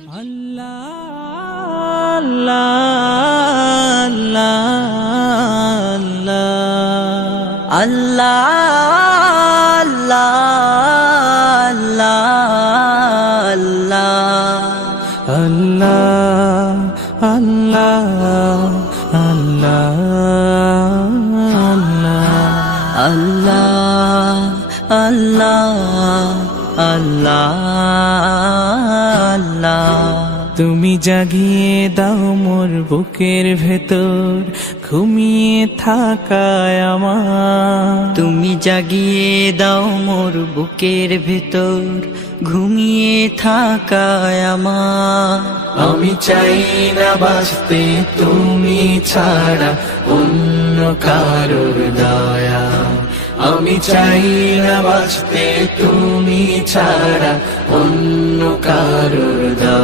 আল্লাহ আল্লাহ আল্লাহ আল্লাহ আল্লাহ আল্লাহ আল্লাহ আল্লাহ তুমি জাগিয়ে দাও মোর বুকের ভেতর ঘুমিয়ে থাকায় আমার। তুমি জাগিয়ে দাও মোর বুকের ভেতর ঘুমিয়ে থাকায় আমার। আমি চাই না বাঁচতে তুমি ছাড়া অন্য কারোর দয়া। আমি চাই না বাঁচতে তুমি ছাড়া অন্য কারোর দয়া।